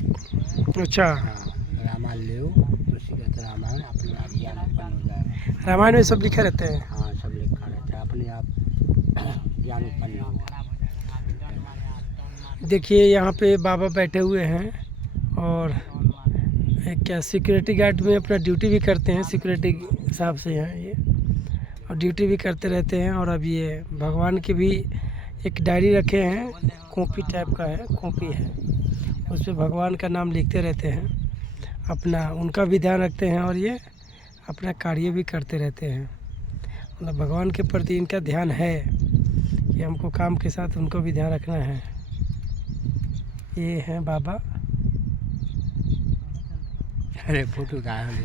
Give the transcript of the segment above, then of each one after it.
अच्छा, हाँ, रामायण ले तो उसी कहते रामायण अपने आप ज्ञान उत्पन्न हो जाएगा। रामायण में सब लिखे रहते हैं। हाँ, सब लिखा रहता है, अपने आप ज्ञान उत्पन्न होगा। देखिए यहाँ पे बाबा बैठे हुए हैं और क्या सिक्योरिटी गार्ड में अपना ड्यूटी भी करते हैं, सिक्योरिटी हिसाब से हैं ये, और ड्यूटी भी करते रहते हैं। और अब ये भगवान की भी एक डायरी रखे हैं, कॉपी टाइप का है, कॉपी है, उस पर भगवान का नाम लिखते रहते हैं, अपना उनका भी ध्यान रखते हैं और ये अपना कार्य भी करते रहते हैं। मतलब भगवान के प्रति इनका ध्यान है कि हमको काम के साथ उनको भी ध्यान रखना है। ये हैं बाबा। अरे फोटो का लगा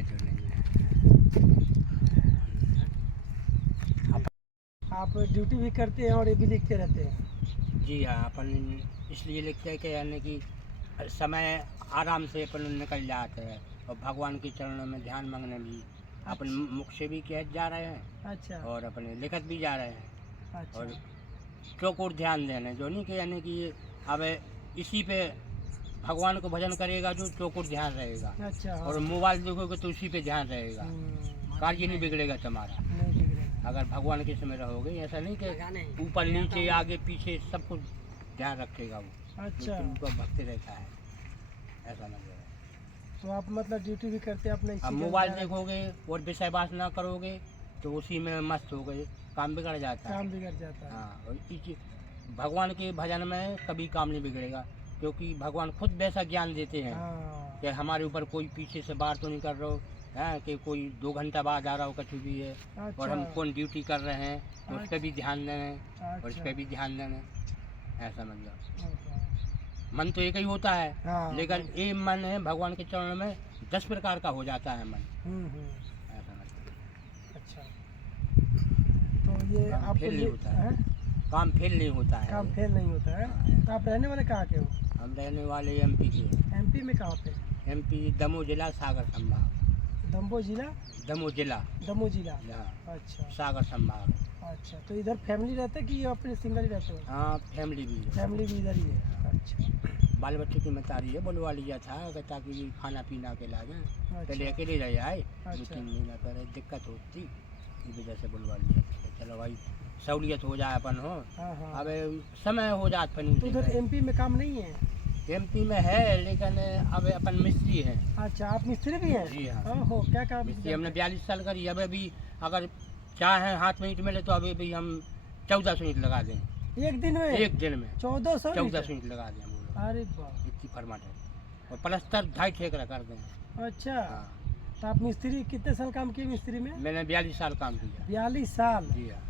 जो नहीं है। आप ड्यूटी भी करते हैं और ये भी लिखते रहते हैं। जी हाँ, अपन इसलिए लिखते हैं कि यानी कि समय आराम से अपन निकल जाते हैं और भगवान के चरणों में ध्यान मांगने भी अपन मुख से भी कह जा रहे हैं। अच्छा। और अपने लिखत भी जा रहे हैं। अच्छा। और चौकोर ध्यान देने जो नहीं कि यानी कि अब इसी पे भगवान को भजन करेगा जो चौकोर ध्यान रहेगा। अच्छा। और मोबाइल देखोगे तो उसी पे ध्यान रहेगा, कार्य नहीं बिगड़ेगा तुम्हारा। नहीं बिगड़ेगा। अगर भगवान के समय रहोगे, ऐसा नहीं कि ऊपर नीचे आगे पीछे सब कुछ ध्यान रखेगा वो। अच्छा। उनका भक्त रहता है, ऐसा नहीं है। तो आप मतलब ड्यूटी भी करते हैं अपना अब मोबाइल देखोगे और विषय बात ना करोगे तो उसी में मस्त हो गए, काम बिगड़ जाता है। काम बिगड़ जाता है। हाँ, और भगवान के भजन में कभी काम नहीं बिगड़ेगा, क्योंकि भगवान खुद वैसा ज्ञान देते हैं कि हमारे ऊपर कोई पीछे से बात तो नहीं कर रहा हो, है कि कोई 2 घंटा बाद आ रहा हो कछु भी है। अच्छा। और हम कौन ड्यूटी कर रहे हैं तो उस पर भी ध्यान देना है। और इस अच्छा। पर भी ध्यान देना है, ऐसा मतलब। अच्छा। मन तो एक ही होता है, हाँ, लेकिन ये मन है भगवान के चरणों में 10 प्रकार का हो जाता है मन, ऐसा मतलब। अच्छा। तो ये काम आपको फेल नहीं होता है, काम फेल नहीं होता है। काम फेल नहीं होता है। हाँ। तो आप रहने वाले कहाँ के हो? हम रहने वाले एमपी के हैं। एमपी में कहाँ पे? एमपी दमोह जिला सागर संभाग। दमोह जिला? दमोह जिला। दमोह जिला। हाँ, अच्छा। सागर संभाग। अच्छा, तो इधर फैमिली रहते है कि अपने सिंगल ही रहते हो? हाँ, फैमिली भी है। फैमिली भी इधर ही है। अच्छा। बाल बच्चे की मतारी है, बुलवा लिया था ताकि खाना पीना के लागे। पहले अच्छा। अकेले रह आए, अच्छा। 2-3 महीना पहले दिक्कत होती, इस वजह से बुलवा लिया था। चलो भाई सहूलियत हो जाए अपन हो। हाँ हाँ। अब समय हो जात अपन। तो उधर एमपी में काम नहीं है? एमपी में है, लेकिन अब अपन मिस्त्री हैं। अच्छा, आप मिस्त्री भी हैं? जी हाँ। हो क्या काम? मिस्त्री हमने 42 साल करी। अब भी अगर चाहे हाथ में ईंट मिले तो अभी भी हम 1400 ईंट लगा दें एक दिन में? एक दिन में 1400 ईंट लगा दें। अरे वाह, इतनी फरमाट है। और प्लस्तर 2.5 ठेकरा कर दें। अच्छा। हाँ। तो आप मिस्त्री कितने साल काम किए मिस्त्री में? मैंने 42 साल काम किया। 42 साल? जी हाँ।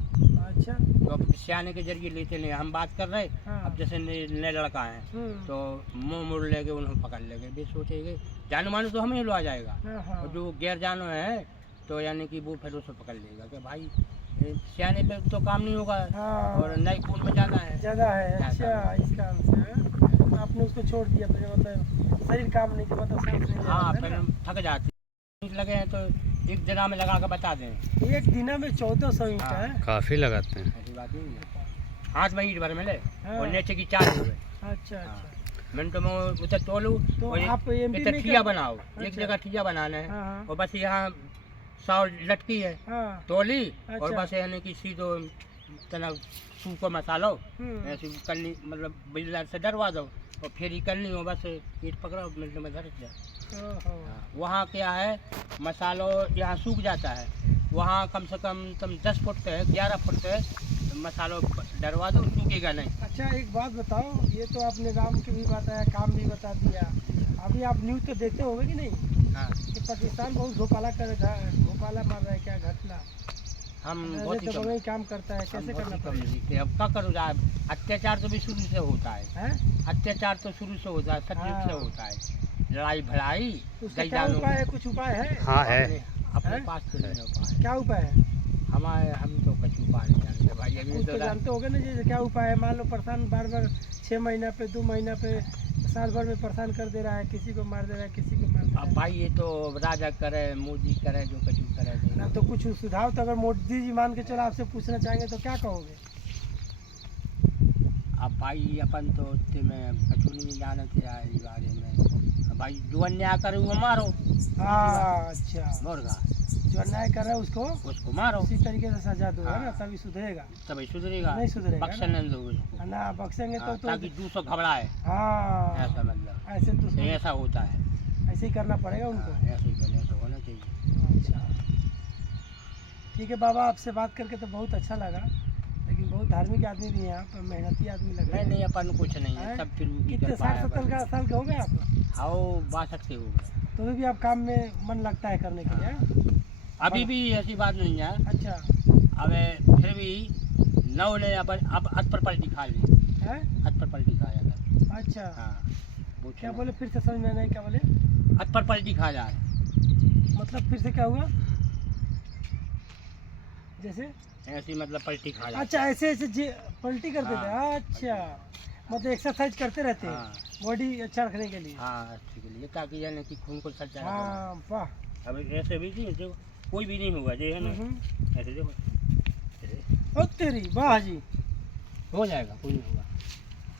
अच्छा। तो अब सियाने के जरिए लेते नहीं, हम बात कर रहे। हाँ। अब जैसे नए लड़का है तो मुंह मुड़ लेंगे, उन्हें पकड़ लेंगे, भी सोचेंगे जानो मानो तो हमें ही लो जाएगा। हाँ। और जो गैर जानो है तो यानी कि वो फिर उसे पकड़ लेगा कि भाई सियाने पे तो काम नहीं होगा। हाँ। और नई खून में जाना है, जगह है। अच्छा, इस काम से हाँ? आपने उसको छोड़ दिया फिर, मतलब शरीर काम नहीं मतलब सांस नहीं ले रहा हाँ, है फिर ना? हम थक जाते लगे हैं तो एक जगह में लगा कर बता दें। एक दिन में 1400 ईंट हाँ। है? काफ़ी लगाते हैं। ऐसी बात नहीं है, हाथ में ईंट भर मिले हाँ। और नीचे की 4 हो गए। अच्छा। हाँ। अच्छा। मिनटों में उसे तोलू तो और आप एमपी इतना में ठिया क्या? बनाओ। एक अच्छा। जगह ठिया बनाना है। हाँ और बस यहाँ 100 लटकी है, हाँ। तोली। और अच्छा। बस यानी कि सीधो तना सूप को मसालो ऐसी करनी, मतलब बिजली से डरवा दो और फिर ही करनी हो, बस ईंट पकड़ो मिनट में धर जाए। ओहो। वहाँ क्या है, मसालो यहाँ सूख जाता है, वहाँ कम से कम तुम 10 फुट पे है, 11 फुट पे मसालो डरवा दो, सूखेगा नहीं। अच्छा, एक बात बताओ, ये तो आपने राम की भी बताया, काम भी बता दिया। अभी आप न्यूज़ तो देखते होंगे कि नहीं? हाँ, कि पाकिस्तान बहुत घोटाला मार रहा है, क्या घटना? हम ऐसे बहुत ही तो कम, बड़ा ही काम करता है, हम कैसे बहुत करना ही कम पड़ेगा? सीखते हैं। अब क्या करूँ यार, अत्याचार तो भी शुरू से होता है। हैं? अत्याचार तो शुरू से होता है, सतयुग से हाँ। होता है। लड़ाई भड़ाई उसका गई क्या जानो। उपाय है? कुछ उपाय है? हाँ है। अपने हैं? पास तो नहीं हो पाए। क्या उपाय है? हम तो कुछ उपाय नहीं जानते भाई। अभी कुछ तो तो जानते होगे ना, जैसे क्या उपाय है? मान लो परेशान बार बार 6 महीना पे, 2 महीना पे, साल भर में परेशान कर दे रहा है, किसी को मार दे रहा है, किसी को मार दे रहा अब है। भाई ये तो राजा करे, मोदी करे, जो कुछ करे ना तो कुछ सुझाव, तो अगर मोदी जी मान के चलो आपसे पूछना चाहेंगे तो क्या कहोगे? अब भाई अपन तो इतने में कछु नहीं जानते यार इस बारे में। अब भाई जो अन्याय करे वो मारो। हाँ अच्छा, मुर्गा जो अन्याय कर रहा है उसको मारो, उसी तरीके से सजा दो, है ना, हाँ। तभी सुधरेगा। तभी सुधरेगा, नहीं सुधरेगा बख्शा नहीं दो उसको। ना बख्शेंगे हाँ, तो ताकि दूसरा घबराए, हाँ ऐसा मतलब ऐसे तो ऐसा होता है। ऐसे ही करना पड़ेगा उनको। हाँ, ऐसे ही करने तो होना चाहिए। अच्छा ठीक है बाबा, आपसे बात करके तो बहुत अच्छा लगा, लेकिन बहुत धार्मिक आदमी भी हैं आप, मेहनती आदमी लग रहे नहीं हैं। अपन कुछ नहीं है, हैं? सब फिर की कितने कृपा है। 60-70 साल के हो गए आप? हाँ 62 के हो गए। तो भी आप काम में मन लगता है करने के लिए, हैं? अभी भी ऐसी बात नहीं है। अच्छा अब फिर भी नौ ने अपन अब अत पर पलटी खा ली, है, अत पर पलटी खा जाता। अच्छा हाँ वो क्या बोले, फिर से समझ में नहीं, क्या बोले? अत पर पलटी खा जा, मतलब फिर से क्या हुआ? जैसे ऐसी मतलब पलटी खा जा। अच्छा ऐसे ऐसे पलटी करते थे, हाँ। अच्छा मतलब एक्सरसाइज करते रहते हैं हाँ बॉडी अच्छा रखने के लिए। हाँ ठीक है, ताकि यानी कि खून को सच्चा रहे। हाँ वाह। अब ऐसे भी नहीं देखो, कोई भी नहीं होगा जो है ना, ऐसे देखो ऐसे ओ तेरी वाह जी, हो जाएगा, कोई नहीं होगा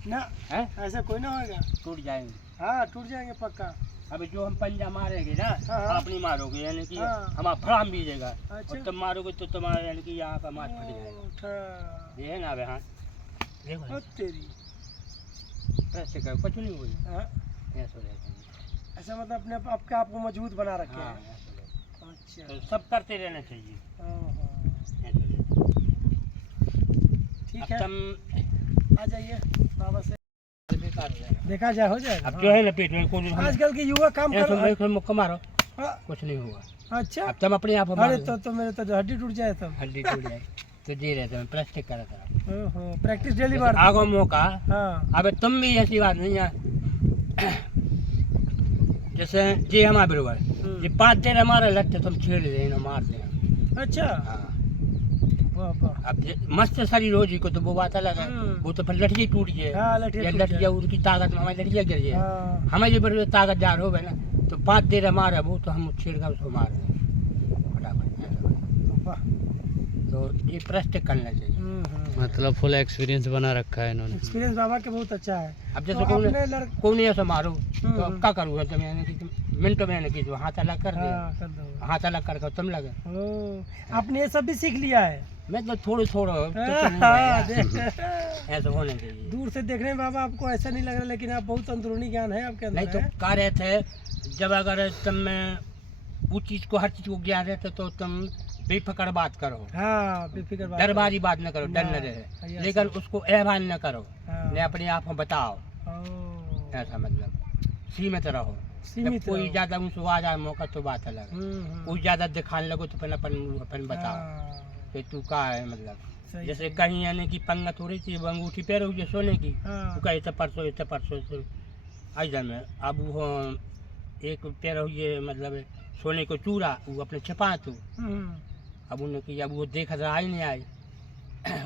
ना है, ऐसा कोई ना होगा। टूट जाएंगे। हाँ टूट जाएंगे पक्का। अभी जो हम पंजा मारेंगे ना, हाँ। आप नहीं मारोगे, यानी कि हाँ। हमारा भ्राम बीजेगा। अच्छा। और तुम मारोगे तो तुम्हारा यानी कि यहाँ का माथ फट जाएगा। अच्छा ये है ना, अब हाँ देखो ओ तेरी, ऐसे करो, कुछ नहीं होगा, हाँ ऐसा हो जाएगा। ऐसा मतलब अपने आपका आपको मजबूत बना रखे हाँ हैं। ऐसा हो जाएगा। अच्छा तो सब करते रहना चाहिए। हाँ, ऐसा हो जाएगा। ठीक अब है, तुम आ जाइए बाबा से बेकार हो जाएगा। देखा जाए, हो जाएगा। अब जो है ना पेट में कोई आजकल के युवा काम कर मुक्का मारो, हाँ, कुछ नहीं होगा। अच्छा अब तुम अपने आप अरे तो मेरे तो जो हड्डी टूट जाए तब। हड्डी टूट जाए तो जी रहते हैं, प्लास्टिक करा था। ओहो, प्रैक्टिस डेली मार। आगो मौका, हाँ अब तुम भी ऐसी बात नहीं है। जैसे जे हमारे बरोबर ये 5 दिन हमारे लगते तुम छेड़ दे ना, मार दे। अच्छा हाँ वाह वाह। अब मस्त शरीर हो जी को तो वो बात अलग है, वो तो फिर लठिया टूट जाए। हाँ लठिया टूट लठिया उनकी ताकत में हमारी लठिया गिर जाए। हाँ हमें जो बड़े ताकतदार हो गए ना, तो 5 देर हमारा वो तो हम छेड़ कर उसको मार दें फटाफट। वाह। तो ये प्लास्टिक करना चाहिए। मतलब फुल एक्सपीरियंस बना रखा है इन्होंने। एक्सपीरियंस बाबा के बहुत अच्छा है। अब जैसे तो कोई अपने कोई नहीं ऐसा मारो तो अब क्या करूँगा, तो मैंने कि मिनटों में कि जो हाथ अलग कर हाँ दे, कर दो। हाथ अलग कर तुम लगे। ओ आपने ये सब भी सीख लिया है? मैं तो थोड़ा थोड़ा हाँ, देख। ऐसा होना चाहिए। दूर से देखने में बाबा आपको ऐसा नहीं लग रहा, लेकिन आप बहुत अंदरूनी ज्ञान है आपके अंदर। नहीं तो है? कह रहे थे जब अगर तुम में उस चीज को, हर चीज को ज्ञान रहता तो तुम बेफिक्र बात करो, हाँ बेफिक्र बात डरबारी बात न करो, डर न हाँ, रहे, yes, लेकिन उसको एहसान न करो, हाँ। ने अपने आप में बताओ। ओ, ऐसा मतलब सीमित रहो। सीमित जब कोई रहो। ज्यादा उनसे आ जाए मौका तो बात अलग है। कोई ज्यादा दिखाने लगो तो फिर अपन बताओ हाँ, कि तू का है, मतलब सही जैसे सही। कहीं यानी कि पंगत हो रही थी, वो अंगूठी पहरे हुई सोने की, हाँ, तो कहे तो परसों से आई जा में, अब वो एक पैर हुई मतलब सोने को चूरा, वो अपने छपा तू। हम्म, अब उन्हें कि अब वो देखा रहा ही नहीं आई।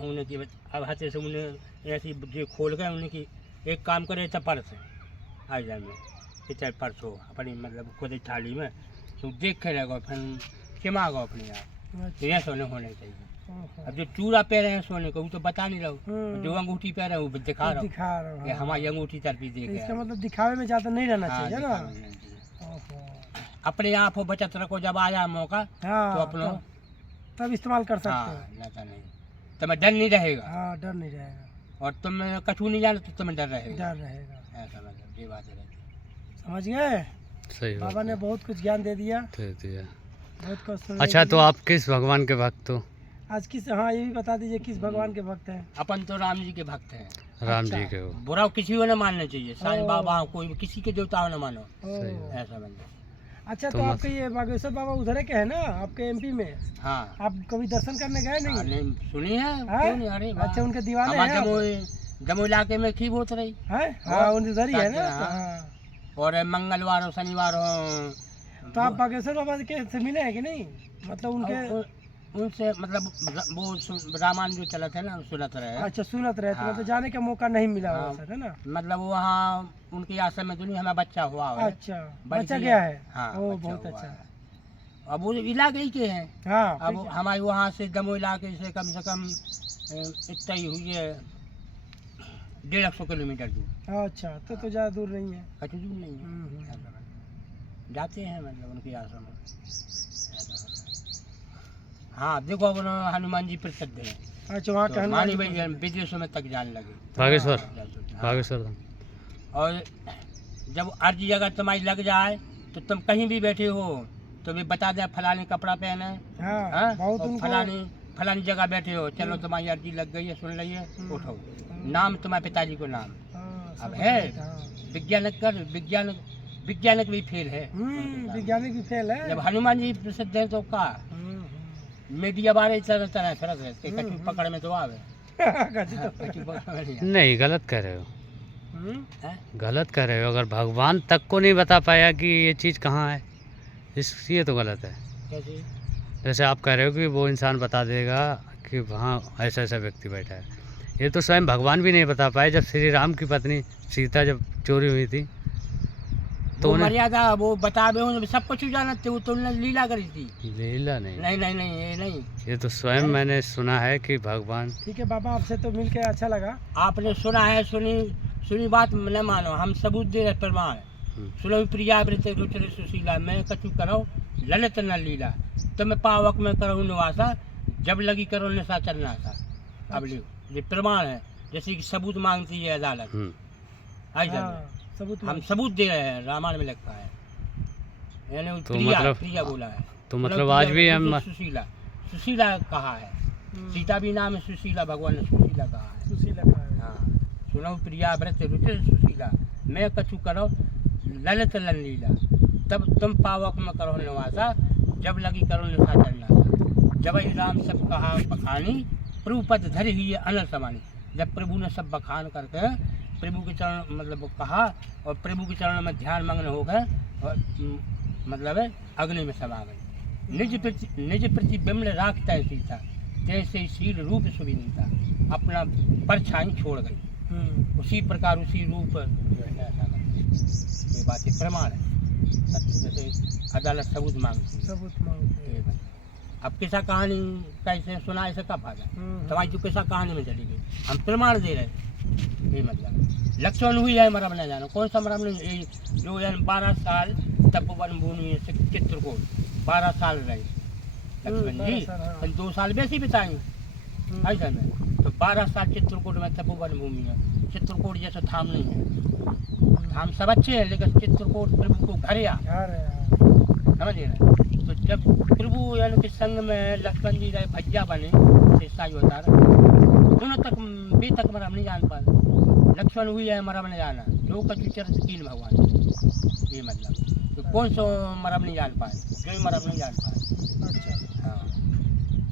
उन्हें कि अब हाथे से उन्हें ऐसी जो खोल गए, उन्हें कि एक काम करे तो परस आई जा में, चाहे परसों अपनी मतलब खुद ही थाली में तो देख के रहेगा, फिर चिमा गो अपने आप। अच्छा, तो यह सोने होने चाहिए। ओहो, अब जो चूरा पहरे हैं सोने को वो तो बता नहीं रहो, हम्म, जो अंगूठी पहरे हैं वो दिखा रहा दिखा रहा हूँ, कि हाँ। हमारी अंगूठी तरफी तो देखे। इसका मतलब दिखावे में ज्यादा नहीं रहना हाँ, चाहिए ना। दिखावे नहीं चाहिए। ओहो, अपने आप हो बचत रखो, जब आया मौका हाँ तो अपना तब इस्तेमाल कर सकते हाँ हो। नहीं नहीं, तुम्हें डर नहीं रहेगा, हाँ डर नहीं रहेगा, और तुम्हें कछु नहीं जाना तो तुम्हें डर रहेगा। डर रहेगा। ऐसा मतलब ये बात रहती है। समझ गए, सही बात बाबा ने है, बहुत कुछ ज्ञान दे दिया, दे दिया। बहुत कुछ सुनने अच्छा के तो लिए। आप किस भगवान के भक्त हो? आज किस, हाँ ये भी बता दीजिए किस भगवान के भक्त हैं? अपन तो राम जी के भक्त हैं। राम अच्छा। जी के हो? बुरा किसी को न मानना चाहिए, साईं ओ। बाबा कोई किसी के देवता न मानो, ओ, सही है। ऐसा मतलब। अच्छा तो तो मत- आपके ये बागेश्वर बाबा उधर के है ना, आपके एमपी में? हाँ आप कभी दर्शन करने गए हाँ, नहीं? नहीं सुनी है, हाँ? क्यों नहीं, अरे वाह। अच्छा उनके दीवाने हमारे हैं आप? जम्मू इलाके में खीब होती रही, हैं? हाँ उधर ही है ना। हाँ। हाँ। और मंगलवार और शनिवार हो तो आप बागेश्वर बाबा के से मिले हैं कि नहीं? मतलब उनके उनसे मतलब वो रामायण जो चला था ना सुनत रहे। अच्छा सुनत रहे, तो हाँ। मतलब जाने का मौका नहीं मिला हाँ। होगा सर, है ना? मतलब वहाँ उनकी आश्रम में दुनिया हमें बच्चा हुआ है। अच्छा बड़ी बच्चा सी- गया है? हाँ, ओ बच्चा बहुत हुआ अच्छा। है। अब वो इलाके ही के हैं। हाँ अब ठीक है। हमारे वहाँ से जम्मू इलाके से कम 2 150 किलोमीटर दूर। अच्छा, तो ज़्यादा दूर नहीं है। कछु दूर नहीं है। हम्म। जाते हैं मतलब उनके आश्रम में। हाँ देखो अब हनुमान जी प्रसिद्ध है, अच्छा, वहाँ तो का मानी हनुमान भाई विदेशों में तक जाने लगे। बागेश्वर हाँ। बागेश्वर धाम। और जब अर्जी अगर तुम्हारी लग जाए तो तुम कहीं भी बैठे हो तो भी बता दें फलानी कपड़ा पहने, हाँ, हाँ? बहुत और उनको फलानी जगह बैठे हो, चलो तुम्हारी अर्जी लग गई है, सुन लीजिए, उठो। नाम तुम्हारे पिताजी को नाम। हाँ, अब सब है बताते हैं, हाँ। विज्ञानक भी फेल है। वैज्ञानिक भी फेल है। जब हनुमान जी प्रसिद्ध है तो का मीडिया बारे तरह तरह फरक है कि कछु पकड़ में तो आवे। कछु पकड़ में नहीं आवे। नहीं, गलत कह रहे हो, हैं? गलत कह रहे हो। अगर भगवान तक को नहीं बता पाया कि ये चीज़ कहाँ है, इसलिए तो गलत है। कैसे? जैसे आप कह रहे हो कि वो इंसान बता देगा कि वहाँ ऐसा ऐसा व्यक्ति बैठा है, ये तो स्वयं भगवान भी नहीं बता पाए। जब श्री राम की पत्नी सीता जब चोरी हुई थी तो वो उन्हें मर्यादा वो बतावे हूँ सब कुछ जानते, वो तो उन्होंने लीला करी थी। लीला नहीं, नहीं ये नहीं। ये तो स्वयं मैंने सुना है कि भगवान। ठीक है बाबा, आपसे तो मिलके अच्छा लगा। आपने सुना है, सुनी बात न मानो, हम सबूत दे रहे प्रमाण। सुनो प्रिया वृत रुचि सुशीला, मैं कछु करो ललित न लीला, तुम पावक में करो निवासा, जब लगी करो निशा चलना था। अब लियो, ये प्रमाण है, जैसे कि सबूत मांगती है अदालत। हाँ, सबूत हम सबूत दे रहे हैं, रामायण में लिखा है। यानी वो तो प्रिया बोला है। तो मतलब आज भी हम सुशीला कहा है, सीता भी नाम है सुशीला, भगवान ने सुशीला कहा है। सुशीला का है। हाँ, सुनो प्रिया व्रत रुचि सुशीला, मैं कछु करो ललित लीला, तब तुम पावक में करो निवासा, जब लगी करो निशा चलना था। जब ही राम सब कहा बखानी, प्रभु पद धरी हुई अनल समानी। जब प्रभु ने सब बखान करके प्रभु के चरण मतलब वो कहा, और प्रभु के चरणों में ध्यान मग्न हो गए, और मतलब अग्नि में समा गई। निज प्रतिबिंब राखता है सीता, जैसे शील रूप सुविनीता, अपना परछाई छोड़ गई। उसी प्रकार उसी रूप ये बात प्रमाण है। जैसे अदालत सबूत मांगती है। अब किसा कहानी कैसे सुना, ऐसे का फायदा? तुम्हारी जो किसा कहानी में चली गई, हम प्रमाण दे रहे हैं। ये मतलब लक्ष्मण हुई है मरम न जानो, कौन सा मरम नहीं, जो 12 साल तपोवन भूमि से चित्रकूट 12 साल रहे लक्ष्मण जी, 2 साल वैसे बिताई ऐसा में। तो 12 साल चित्रकूट में तपोवन भूमि है। चित्रकूट जैसा धाम नहीं है, धाम सब अच्छे हैं, लेकिन चित्रकूट प्रभु को घर या समझ रहे। तो जब प्रभु यानी कि संग में लक्ष्मण जी रहे, भज्जा बने ईसाई अवतार, दोनों तक बे तक मरम नहीं जान पाए। लक्ष्मण हुई है मरम नहीं जाना, जो कछु चरित्र कीन भगवान, ये मतलब तो कौन सो मरम नहीं जान पाए, जो मरम नहीं जान पाए। अच्छा, हाँ,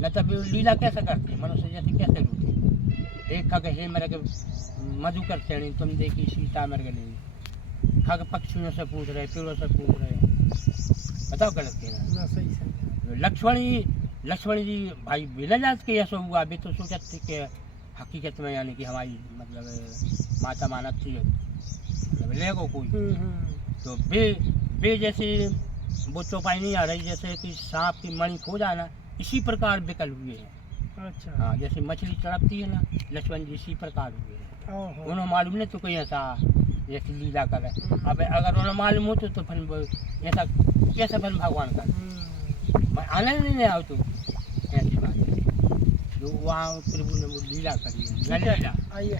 न तब लीला कैसे करते मनुष्य जैसे, कैसे रूठे। एक खग हे मेरे के मधुकर श्रेणी, तुम देखी सीता मेरे नहीं। खग पक्षियों से पूछ रहे, पेड़ों से पूछ रहे, बताओ गलत कह रहे हैं। लक्ष्मण जी भाई बिना जात के ऐसा हुआ, अभी तो सोचा थी कि हकीकत में यानी कि हमारी मतलब माता मानत थी, मतलब ले गो कोई। तो बे जैसे वो चौपाई नहीं आ रही, जैसे कि सांप की मणि खो जाना, इसी प्रकार विकल हुए हैं। अच्छा, हाँ, जैसे मछली तड़पती है ना, लक्ष्मण जी इसी प्रकार हुए हैं। उन्हें मालूम नहीं तो कोई ऐसा जैसे लीला करे। अब अगर उन्हें मालूम हो तो फिर ऐसा कैसे फिर भगवान कर आनंद नहीं आओ तो ऐसी बात है। जो वहाँ प्रभु ने वो लीला करी है, लीला। आइए